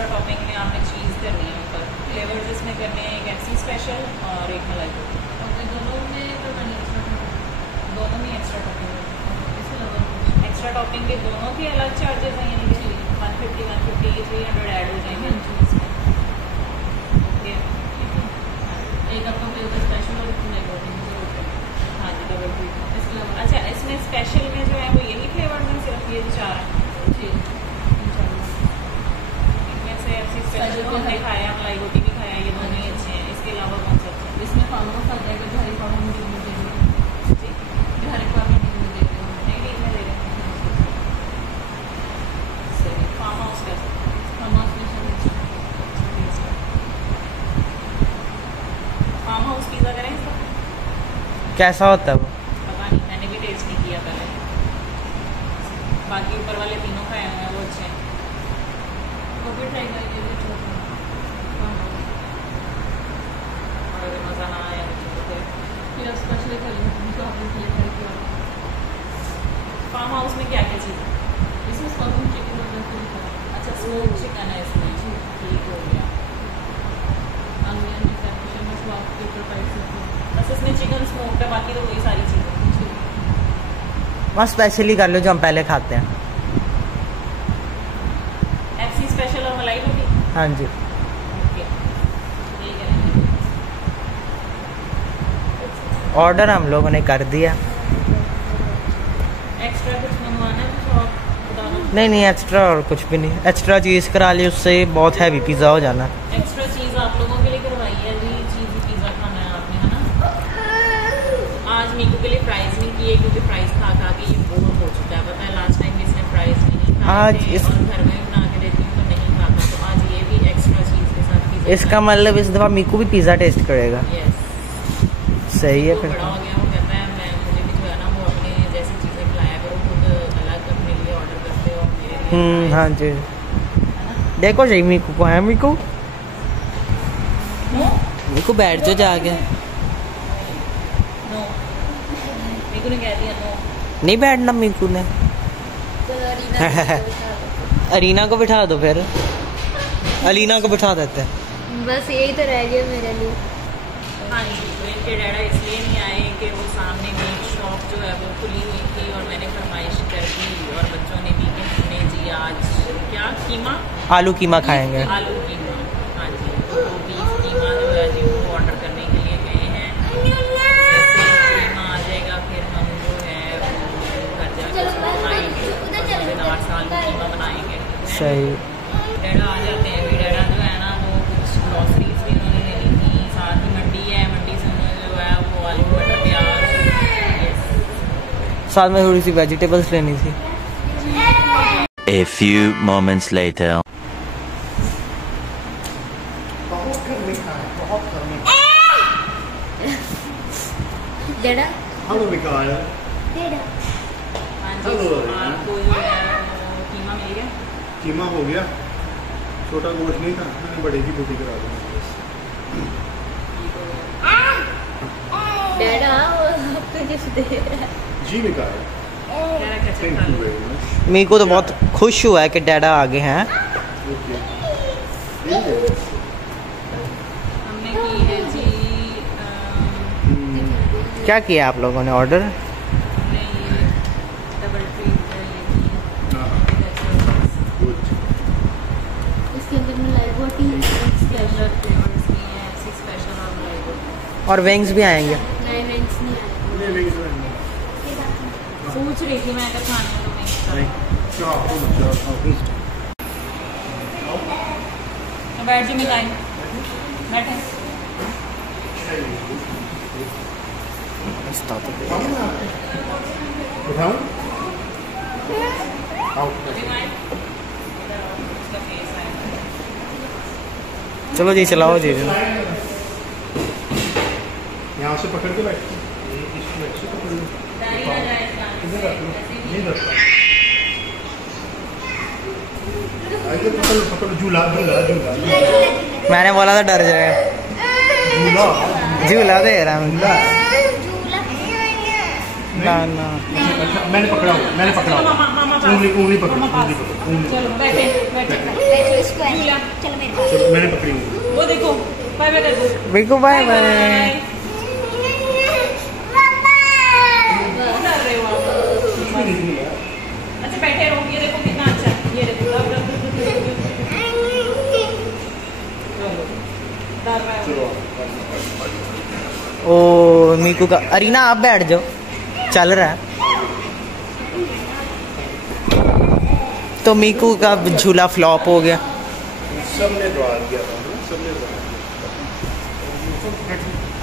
Extra topping में आपने चीज़ करनी है ऊपर। फ्लेवर्स इसमें करने हैं, एक एफसी स्पेशल और एक मलाई कोटी। दोनों में एक्स्ट्रा टॉपिंग एक्स्ट्रा टॉपिंग के दोनों के अलग चार्जेस हैं, यानी कि 150 300 ऐड हो जाएंगे इसमें। ओके, एक आपका फ्लेवर स्पेशल और हाँ जी डबल ट्रीट। अच्छा, इसमें स्पेशल में जो है वो यही फ्लेवर में सिर्फ ये जो 4 हैं जी। इनमें से एफसी स्पेशल हमने खाया, मलाई रोटी भी खाया, ये दोनों ही अच्छे हैं। इसके अलावा कौन सा अच्छा है? इसमें फार्म हाउस आ जाएगा, बिहारी फार्म हाउस में दे रहे हैं जी, बिहारी फार्म हाउस में दे रहे हैं, नहीं नहीं में दे रहे हैं सही। फार्म हाउस कैसा? फार्म हाउस में फार्म हाउस पिज़्ज़ा करें इसका? कैसा होता है वो? पता नहीं, मैंने भी टेस्ट नहीं किया पहले। बाकी ऊपर वाले तीनों खाए हुए हैं, वो अच्छे हैं। वो भी ट्राई करिए, भी छोटा और अगर मज़ा ना आया तो फिर आप स्पेशल कर लीजिए तो आपने किया था। फार्म हाउस में क्या क्या चीज़ है? इसमें स्मोकिंग चिकन और अच्छा स्मोक चिकन है इसमें, ठीक हो गया। बस इसमें चिकन स्मोक्ड है, बाकी तो वही सारी चीज़ें। वहाँ स्पेशली कर लो जो हम पहले खाते हैं। एफसी स्पेशल और मलाई रोटी। हाँ जी। ओके, ठीक है। ऑर्डर हम लोगों ने कर दिया। एक्स्ट्रा कुछ मंगवाना है तो आप बताना। नहीं एक्स्ट्रा और कुछ भी नहीं, एक्स्ट्रा चीज़ करा ली, उससे बहुत हैवी पिज़्ज़ा हो जाना। एक्स्ट्रा चीज़ आप लोगों के लिए करवाई है जी, चीज़ पिज़्ज़ा खाना है आपने, है ना? आज मीकू के लिए फ्राइज़ नहीं किए क्योंकि फ्राइज़ खा खा के ये बोर हो चुका है। पता है लास्ट टाइम भी इसने फ्राइज़ नहीं खाए आज थे और घर में बना के देती हूँ तो नहीं खाता, तो आज ये भी एक्स्ट्रा चीज़ के साथ पिज़्ज़ा। इसका मतलब इस दफ़ा मीकू भी पिज़्ज़ा टेस्ट करेगा। यस, सही है फिर। बड़ा हो गया, वो कहता है मैं मुझे भी जो है ना वो अपने जैसी चीज़ें खिलाया करो, खुद अलग अपने लिए ऑर्डर करते हो मेरे लिए। हाँ जी, देखो सही मीकू को है। मीकू मीकू बैठ जाओ जाके। नो, मीकू ने कह दिया नो। नहीं बैठना मीकू ने। अरीना को बिठा दो फिर। अलीना को बिठा देते हैं। बस यही तो रह गया मेरे लिए। हाँ जी, तो इनके डैडा इसलिए नहीं आए कि वो सामने मीट शॉप जो है वो खुली हुई थी और मैंने फरमाइश कर दी और बच्चों ने दी कि हमने जी आज क्या कीमा, आलू कीमा खाएंगे। आलू कीमा। हाँ जी, तो बीफ कीमा जो है जी वो ऑर्डर करने के लिए गए हैं। जैसे कीमा आ जाएगा फिर हम जो है वो घर जाकर बनाएंगे, मज़ेदार सा आलू कीमा बनाएंगे। सही। डैडा आ जाते हैं, भी डैडा जो है ना वो कुछ ग्रॉसरीज भी उन्होंने लेनी थी, साथ ही मंडी है, मंडी से उन्होंने जो है वो आलू मटर प्याज, साथ में थोड़ी सी वेजिटेबल्स लेनी थी। A few moments later. डेडा हेलो मिकायल। डेडा हाँ जी, आपको जो है वो कीमा मिल गया। कीमा हो गया, छोटा गोश्त नहीं था, मैंने बड़े की बूटी करा दी। डेडा वो आपको गिफ्ट दे रहा है। जी Mikael, thank you very much. Miku तो बहुत खुश हुआ है कि डैडा आगे हैं। ओके, हमने की है जी क्या किया आप लोगों ने ऑर्डर? हमने ये डबल ट्रीट ये गुड। इसके अंदर मलाई रोटी स्पेशल फ्लेवर्स की है, एफसी स्पेशल और मलाई रोटी। और विंग्स भी आएंगे। नए वेंट्स नहीं आए। सोच रही थी मैं अगर खाने में तो मैं बैठ जी मिलाई बैठे। उठाऊं? आओ। चलो जी चलाओ जी। यहाँ से पकड़ के बैठ। इसको अच्छे पकड़ लो। इधर रख लो, नहीं रखता। इधर पकड़ लो, पकड़ लो, झूला झूला झूला मैंने बोला था डर जाएगा। झूला झूला दे रहा हूँ। ना ना अच्छा मैंने पकड़ा हुआ, मैंने पकड़ा हुआ। उंगली पकड़ो, उंगली पकड़ो, उंगली। चलो बैठे बैठे बैठो इसको ऐसे। जूलिया, चलो मेरे पास। चलो मैंने पकड़ी हुई। वो देखो बाय बाय कर दो बिल्कुल बाय बाय कर रहे हो आप? इसमें नहीं दिया। अच्छा बैठे रहो, ये देखो कितना अच्छा है, ये देखो चलो डर रहा है चलो ओ मीकू का अरीना आप बैठ जाओ चल रहा है तो मीकू का झूला फ्लॉप हो गया सबने ड्रा किया था ना, सबने ड्रा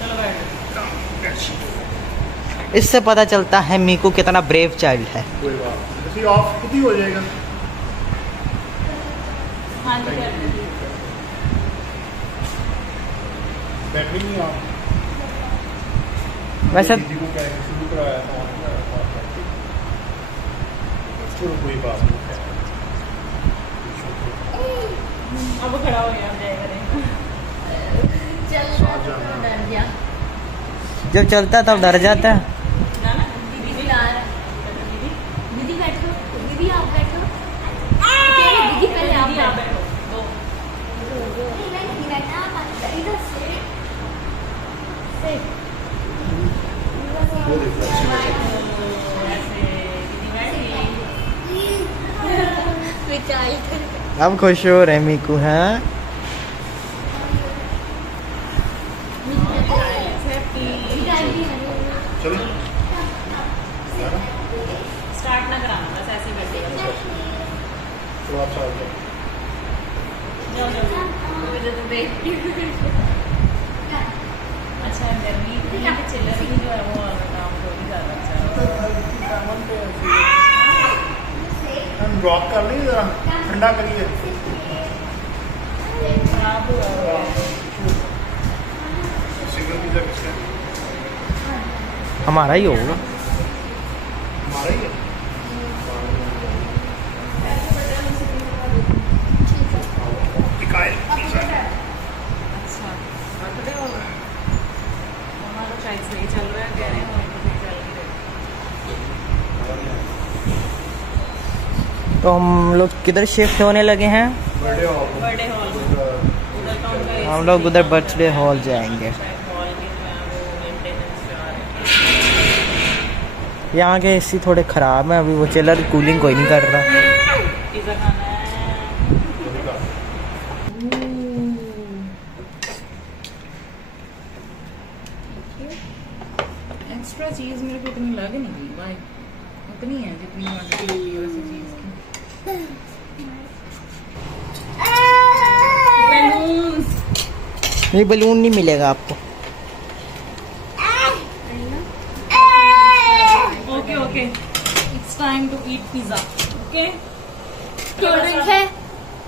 चलो बैठ इससे पता चलता है मीकू कितना ब्रेव चाइल्ड है कोई बात नहीं, ऑफ खुद ही हो जाएगा। हाँ जी कर दीजिए। बैटरी नहीं ऑफ। वैसे दीदी को क्या है, शुरू कराया था ऑन कराया था। चलो कोई बात नहीं। अब वो खड़ा हो गया जय करें चल रहा था तो डर गया। जब चलता तब डर जाता है ना ना दीदी ला रहा है। दीदी बैठो, दीदी आप बैठो। दीदी पहले आप दीदी आप बैठो। बैठो दो मैं नहीं बैठा, इधर से। वो देखो अच्छी बात है। ऐसे दीदी बैठ गई बेचारी अब खुश हो रहे मीकू है चलो स्टार्ट ना कराना, बस ऐसे ही बैठेगा। तो आप साथ जाओ। जाओ जाओ अच्छा गर्मी इतनी है कि चिल्लर ही जो है वो काम को भी ज़्यादा अच्छा हम ड्रॉप कर लीजिए जरा, ठंडा करिए। खराब हुआ है। सिंगल पिज्जा किसका है? हमारा ही होगा हमारा ही है। टिकाए पिज्जा। अच्छा बर्थडे होगा हमारा शायद सही चल रहा है, कह रहे हैं वहीं तो सही चल नहीं रहे। तो हम लोग किधर शिफ्ट होने लगे हैं बर्थडे हॉल। बर्थडे हॉल में उधर का उनका हम लोग उधर बर्थडे हॉल जाएंगे शायद हॉल के जो है वो मेंटेनेंस जा रहे हैं। यहाँ के एसी थोड़े ख़राब हैं अभी वो चिलर कूलिंग कोई नहीं कर रहा पिज़्ज़ा खाना है। एक्स्ट्रा चीज़ मेरे को इतनी लग नहीं रही भाई, उतनी है जितनी क्वांटिटी होती है वैसे चीज़ की। बैलून्स ये बलून नहीं मिलेगा आपको okay okay it's time to eat pizza okay. Restaurant है,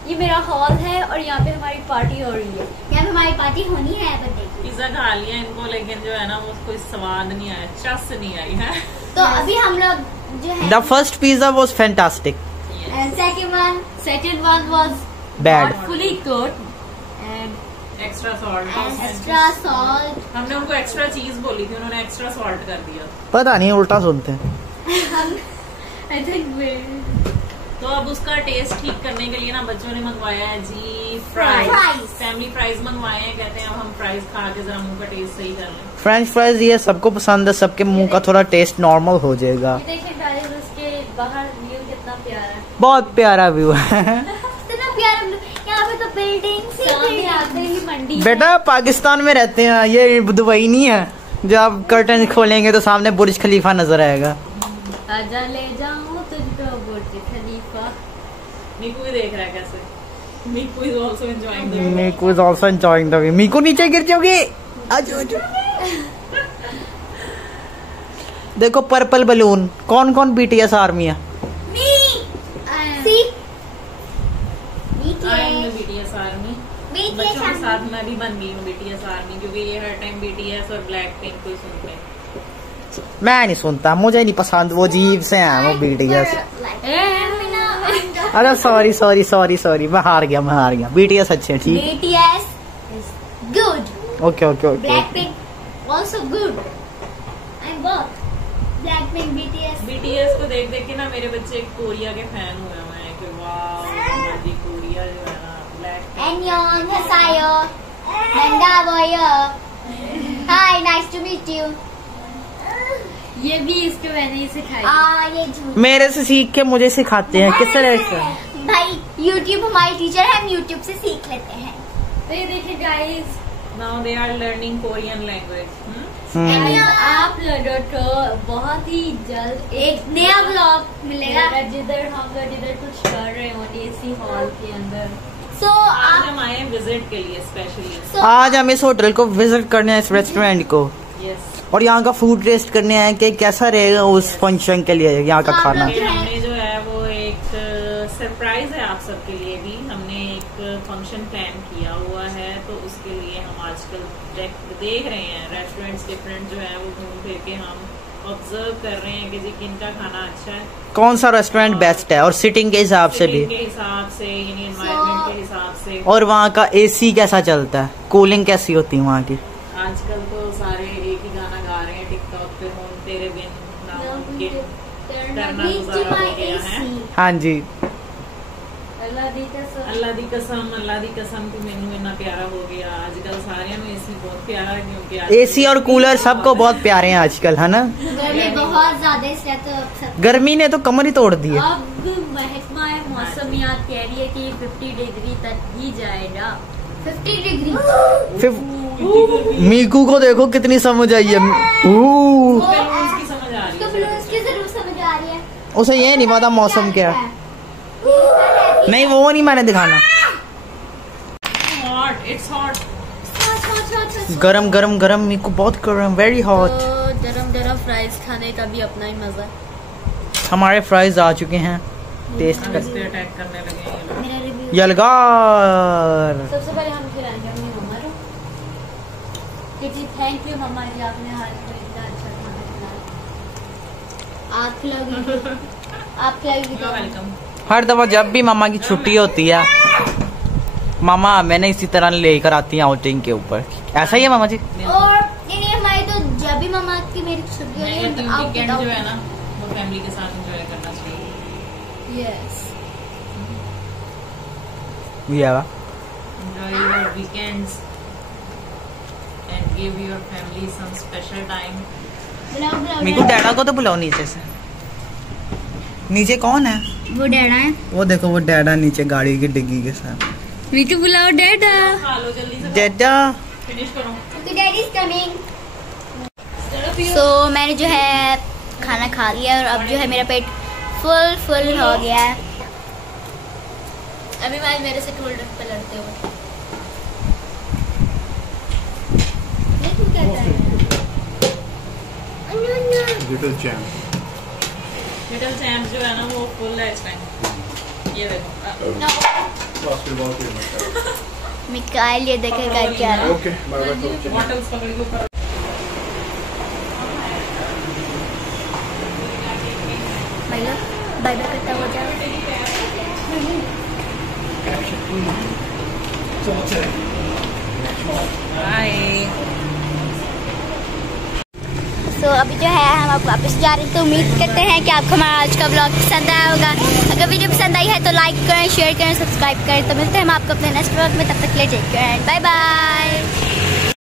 ये मेरा हॉल है और यहाँ पे हमारी पार्टी हो रही है। यहाँ पे हमारी पार्टी होनी है बर्थडे की। पिज़्ज़ा खा लिया इनको, लेकिन जो है ना वो कोई स्वाद नहीं आया, चस नहीं आई है। तो अभी हम लोग जो है the first pizza was fantastic second one was Bad. not fully good and extra salt extra salt. हमने उनको एक्स्ट्रा चीज बोली थी, उन्होंने एक्स्ट्रा सॉल्ट कर दिया। पता नहीं उल्टा सुनते हैं I think we तो अब उसका टेस्ट ठीक करने के लिए ना बच्चों ने मंगवाया है जी फ्राइज, Fries. फैमिली फ्राइज मंगवाए हैं। कहते हैं अब हम फ्राइज खा के जरा मुंह का टेस्ट सही कर लें। फ्रेंच फ्राइज ये सबको पसंद है सबके मुंह का थोड़ा टेस्ट नॉर्मल हो जाएगा ये देखिए गाइस उसके बाहर व्यू कितना प्यारा है। बहुत प्यारा व्यू है कितना प्यारा यहाँ पे तो बिल्डिंग्स ही आते ही मंडी है। बेटा पाकिस्तान में रहते हैं ये दुबई नहीं है जब आप कर्टन खोलेंगे तो सामने बुर्ज खलीफा नजर आएगा आजा ले जाऊं तुझको बुर्ज खलीफा। मीकू भी देख रहा है कैसे। Miku is also enjoying the Miku is also enjoying the view Miku नीचे गिर जाओगे आजो आजो देखो पर्पल बलून कौन कौन बीटीएस आर्मी है I am the BTS army. बच्चों के साथ मैं भी बन गई हूँ बीटीएस आर्मी, क्योंकि ये हर टाइम बीटीएस और ब्लैक पिंक को ही सुनते हैं। मैं नहीं सुनता मुझे नहीं पसंद वो अजीब से हैं वो बीटीएस अरे सॉरी सॉरी सॉरी सॉरी मैं हार गया बीटीएस अच्छे हैं ठीक BTS is good. Okay okay okay Blackpink also good. I'm both. Blackpink Blackpink, BTS. BTS को देख देख के ना मेरे बच्चे कोरिया के फैन हुए हैं कि वाह हमारी कोरिया जो है ना black. Annyeong, Hasayo, Nandawoyo. Hi, nice to meet you. ये भी इसको मैंने ही सिखाई। ये झूठ। मेरे से सीख के मुझे सिखाते हैं किस तरह से। भाई YouTube हमारे टीचर है, हम YouTube से सीख लेते हैं। तो ये देखिए guys, now they are learning Korean language. आप लोगों को बहुत ही जल्द एक नया ब्लॉग मिलेगा। जिधर हम लोग जिधर कुछ कर रहे हो एसी हॉल के अंदर। सो आज आप हम आए हैं विजिट के लिए स्पेशली। आज हम इस होटल को विजिट करने हैं, इस रेस्टोरेंट को, यस। और यहाँ का फूड टेस्ट करने हैं कि कैसा रहेगा उस फंक्शन के लिए यहाँ का खाना। हमने जो है वो एक सरप्राइज है आप सबके लिए भी। हमने एक फंक्शन प्लान किया हुआ है, तो उसके लिए हम आजकल देख रहे हैं रेस्टोरेंट्स डिफरेंट जो है वो घूम फिर के हम ऑब्जर्व कर रहे हैं कि जी किनका खाना अच्छा है, कौन सा रेस्टोरेंट बेस्ट है, और सिटिंग के हिसाब से भी, के हिसाब से यानी एनवायरनमेंट के हिसाब से, और वहाँ का एसी कैसा चलता है, कूलिंग कैसी होती है वहाँ की। आजकल तो सारे एक ही गाना गा रहे हैं टिकटॉक पे, हम तेरे बिन नामुमकिन करना गुजारा हो गया है। हाँ जी, अल्लाह दी कसम। अल्लाह दी कसम कि मैनू इतना प्यारा हो गया। आजकल सारे एसी बहुत प्यारा है, क्योंकि एसी और कूलर सबको बहुत प्यारे हैं आजकल, है ना। गर्मी बहुत ज्यादा इसलिए तो सब गर्मी ने तो कमर ही तोड़ दी है। अब महकमा मौसमियात कह रही है कि 50 डिग्री तक ही जाएगा। 50 डिग्री। फिर मीकू को देखो कितनी समझ आई है। उसकी समझ आ रही तो है। ब्लूज की जरूर समझ आ रही है। उसे ये नहीं पता मौसम क्या है। नहीं वो नहीं मैंने दिखाना। Hot, it's hot. गरम गरम गरम, मीकू बहुत गरम, वेरी हॉट। तो गरम गरम फ्राइज खाने का भी अपना ही मजा है। हमारे फ्राइज आ चुके हैं, टेस्ट हम कर। इस पे अटैक करने लगे हैं ये लोग। मेरा रिव्यू यलगार। सबसे पहले हम खिलाएंगे अपनी मम्मा को। क्योंकि थैंक यू मम्मा जी, आपने आज को इतना अच्छा खाना खिलाया। आप खिलाओगी आप खिलाओगी You're welcome। हर दफा जब भी मामा की छुट्टी होती है, मामा मैंने इसी तरह लेकर आती हैं आउटिंग के ऊपर। ऐसा ही है मामा जी। और नहीं हमारी तो जब भी मम्मा की मेरी छुट्टी होती है तो वीकेंड जो है ना वो फैमिली के साथ एंजॉय करना चाहिए। Yes. Enjoy your weekends and give your family some special time। बुलाओ मीकू डैडा को तो बुलाओ नीचे से। नीचे कौन है? वो डैडा है। वो देखो वो डैडा नीचे गाड़ी की डिग्गी के साथ। मीकू बुलाओ डैडा। खा लो जल्दी से, डैडा फिनिश करो। Daddy is coming. सो मैंने जो है खाना खा लिया और अब जो है मेरा पेट फुल हो गया है। अभी मैं मेरे से कोल्ड ड्रिंक पे लड़ते हो। देखो क्या कर रहा है। Little champ. लिटिल चैम्प जो है ना वो फुल है इस टाइम। ये देखो बास्केटबॉल खेलना। मिकाइल ये देखे कर क्या रहा है। Okay bye bye. बॉटल्स पकड़ के ऊपर। भैया बाय बाय करता हो जाओ। बाय। सो अभी जो है हम आप वापस जा रहे हैं, तो उम्मीद करते हैं कि आपको हमारा आज का ब्लॉग पसंद आया होगा। अगर वीडियो पसंद आई है तो लाइक करें, शेयर करें, सब्सक्राइब करें। तो मिलते हैं हम आपको अपने नेक्स्ट ब्लॉग में, तब तक के लिए take care and bye bye.